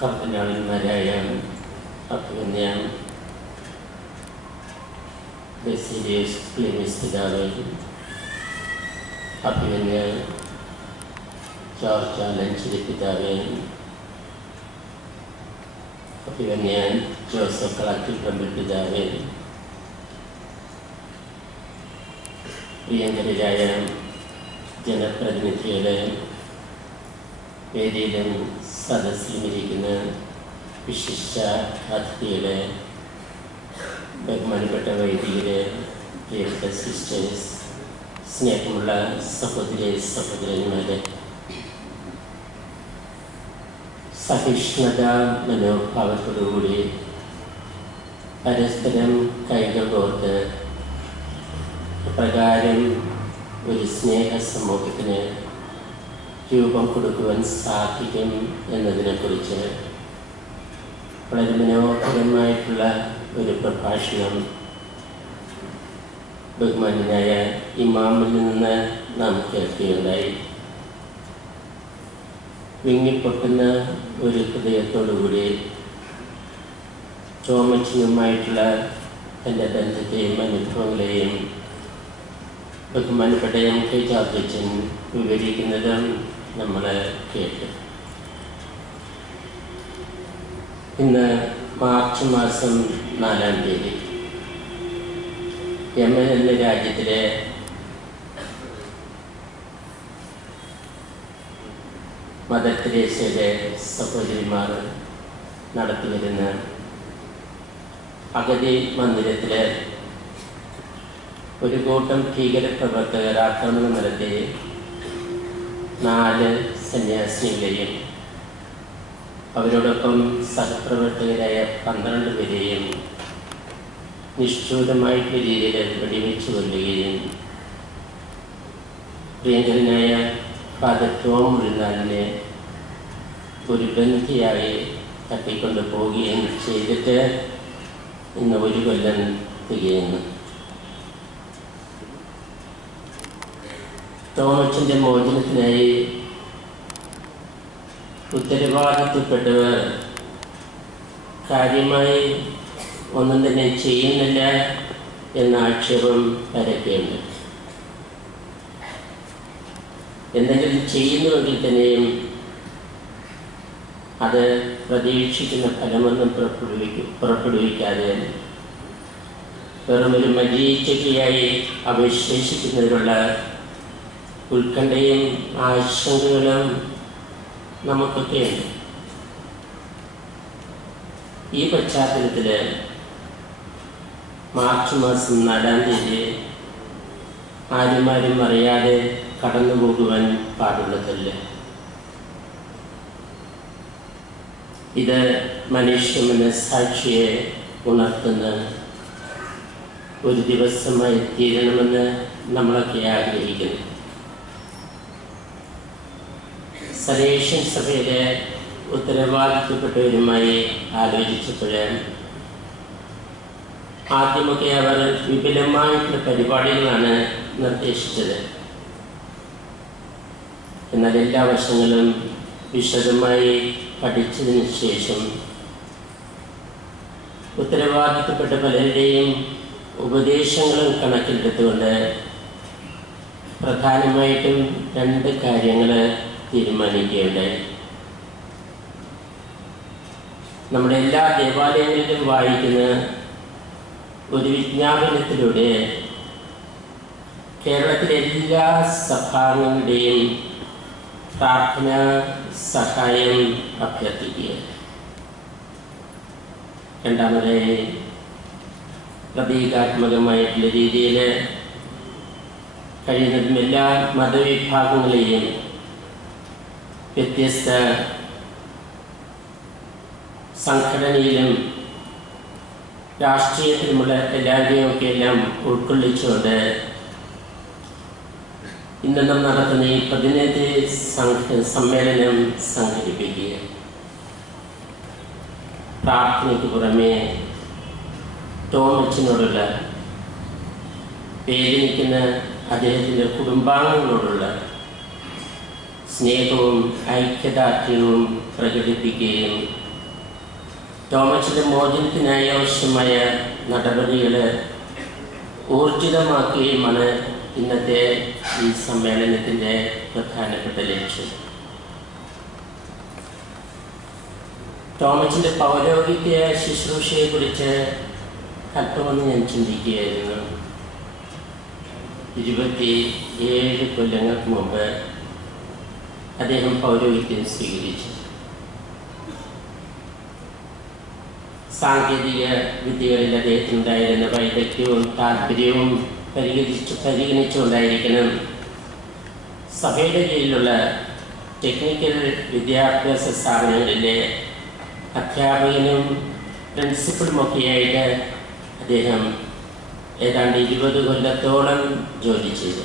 കർദിനാളന്മാരായ അഭിമന്യ ബസേലിയസ് ക്ലീമിസ് പിതാവേ, അഭിമന്യ ജോർജ് ആലഞ്ചേരി പിതാവേ, അഭിമന്യ ജോസഫ് കളത്തിൽപ്പറമ്പിൽ പിതാവേ, പ്രിയങ്കരായ ജനപ്രതിനിധികളെ, വേദിയിലും സദസ്സിലുമിരിക്കുന്ന വിശിഷ്ട അതിഥികളെ, ബഹുമാനപ്പെട്ട വൈദികരെ, പ്രിയപ്പെട്ട സിസ്റ്റേഴ്സ്, സ്നേഹമുള്ള സഹോദരി സഹോദരന്മാരെ, സഹിഷ്ണുത മനോഭാവത്തോടുകൂടി പരസ്പരം കൈകൾ കോർത്ത് പ്രകാരം ഒരു സ്നേഹ സമൂഹത്തിന് രൂപം കൊടുക്കുവാൻ സാധിക്കും എന്നതിനെക്കുറിച്ച് വളരെ മനോഹരമായിട്ടുള്ള ഒരു പ്രഭാഷണം ബഹുമാന്യനായ ഇമാമിൽ നിന്ന് നാം കേൾക്കുകയുണ്ടായി. വിങ്ങിപ്പൊട്ടുന്ന ഒരു ഹൃദയത്തോടുകൂടി ചോമച്ചനുമായിട്ടുള്ള എൻ്റെ ബന്ധത്തെയും അനുഭവങ്ങളെയും ബഹുമാനപ്പെട്ട എം.കെ. ജോർജച്ചൻ വിവരിക്കുന്നതും നമ്മൾ കേട്ടു. ഇന്ന് മാർച്ച് മാസം 4-ാം തീയതി യമൻ എന്ന രാജ്യത്തിലെ മദർ തെരേസയുടെ സഹോദരിമാർ നടത്തിവരുന്ന അഗതി മന്ദിരത്തിൽ ഒരു കൂട്ടം ഭീകരപ്രവർത്തകർ ആക്രമണം നടത്തി 4 സന്യാസിനികളെയും അവരോടൊപ്പം സഹപ്രവർത്തകരായ 12 പേരെയും നിഷ്ഠൂരമായിട്ടുള്ള രീതിയിൽ വെടിവെച്ചു കൊല്ലുകയും പ്രിയങ്കരനായ ഫാദർ ടോം മുഴുന്നാലിനെ ഒരു ബന്ധിയായി തട്ടിക്കൊണ്ട് പോവുകയും ചെയ്തിട്ട് ഇന്ന് 1 കൊല്ലം തികയുന്നു. ടോമച്ചൻ്റെ മോചനത്തിനായി ഉത്തരവാദിത്തപ്പെട്ടവർ കാര്യമായി ഒന്നും തന്നെ ചെയ്യുന്നില്ല എന്ന ആക്ഷേപം പരക്കെയുണ്ട്. എന്തെങ്കിലും ചെയ്യുന്നുവെങ്കിൽ തന്നെയും അത് പ്രതീക്ഷിക്കുന്ന ഫലമൊന്നും പുറപ്പെടുവിക്കാതെ വെറുമൊരു മരീചികയായി അവശേഷിക്കുന്നതിനുള്ള ഉത്കണ്ഠയും ആശങ്കകളും നമുക്കൊക്കെയുണ്ട്. ഈ പശ്ചാത്തലത്തിൽ മാർച്ച് മാസം 4-ാം തീയതി ആരും അറിയാതെ കടന്നു പോകുവാൻ പാടുള്ളതല്ല. ഇത് മനുഷ്യ മനസ്സാക്ഷിയെ ഉണർത്തുന്ന ഒരു ദിവസമായി തീരണമെന്ന് നമ്മളൊക്കെ ആഗ്രഹിക്കുന്നു. സലേഷ്യൻ സഭയിലെ ഉത്തരവാദിത്തപ്പെട്ടവരുമായി ആലോചിച്ചപ്പോൾ ആദ്യമൊക്കെ അവർ വിപുലമായിട്ടുള്ള പരിപാടികളാണ് നിർദ്ദേശിച്ചത്. എന്നാൽ എല്ലാ വശങ്ങളും വിശദമായി പഠിച്ചതിന് ശേഷം ഉത്തരവാദിത്തപ്പെട്ട പലരുടെയും ഉപദേശങ്ങളും കണക്കിലെടുത്തുകൊണ്ട് പ്രധാനമായിട്ടും 2 കാര്യങ്ങൾ തീരുമാനിക്കുകയുണ്ടായി. നമ്മുടെ എല്ലാ ദേവാലയങ്ങളിലും വായിക്കുന്ന ഒരു വിജ്ഞാപനത്തിലൂടെ കേരളത്തിലെ എല്ലാ സഭാംഗങ്ങളുടെയും പ്രാർത്ഥന സഹായം അഭ്യർത്ഥിക്കുക. രണ്ടാമതായി പ്രതീകാത്മകമായിട്ടുള്ള രീതിയിൽ കഴിയുന്നതും എല്ലാ മതവിഭാഗങ്ങളെയും വ്യത്യസ്ത സംഘടനയിലും രാഷ്ട്രീയത്തിലുമുള്ള എല്ലാവരെയൊക്കെ എല്ലാം ഉൾക്കൊള്ളിച്ചുകൊണ്ട് ഇന്ന് നാം നടത്തുന്ന ഈ പ്രതിനിധി സമ്മേളനം സംഘടിപ്പിക്കുക. പ്രാർത്ഥനയ്ക്ക് പുറമെ ടോമച്ചനോടുള്ള വേദനിക്കുന്ന അദ്ദേഹത്തിൻ്റെ കുടുംബാംഗങ്ങളോടുള്ള സ്നേഹവും ഐക്യദാർഢ്യവും പ്രകടിപ്പിക്കുകയും ടോമസിൻ്റെ മോചനത്തിനായി ആവശ്യമായ നടപടികൾ ഊർജിതമാക്കുകയുമാണ് ഇന്നത്തെ ഈ സമ്മേളനത്തിൻ്റെ പ്രധാനപ്പെട്ട ലക്ഷ്യം. ടോമസിൻ്റെ പൗരോഹിത്യ ശുശ്രൂഷയെക്കുറിച്ച് അല്പമൊന്ന് ഞാൻ ചിന്തിക്കുകയായിരുന്നു. 27 കൊല്ലങ്ങൾക്ക് മുമ്പ് അദ്ദേഹം പൗരോഹിത്യം സ്വീകരിച്ചു. സാങ്കേതിക വിദ്യകളിൽ അദ്ദേഹത്തിനുണ്ടായിരുന്ന വൈദഗ്ധ്യവും താല്പര്യവും പരിഗണിച്ചുകൊണ്ടായിരിക്കണം സഭയുടെ കീഴിലുള്ള ടെക്നിക്കൽ വിദ്യാഭ്യാസ സ്ഥാപനങ്ങളിലെ അധ്യാപകനും പ്രിൻസിപ്പളുമൊക്കെയായിട്ട് അദ്ദേഹം ഏതാണ്ട് 20 കൊല്ലത്തോളം ജോലി ചെയ്തു.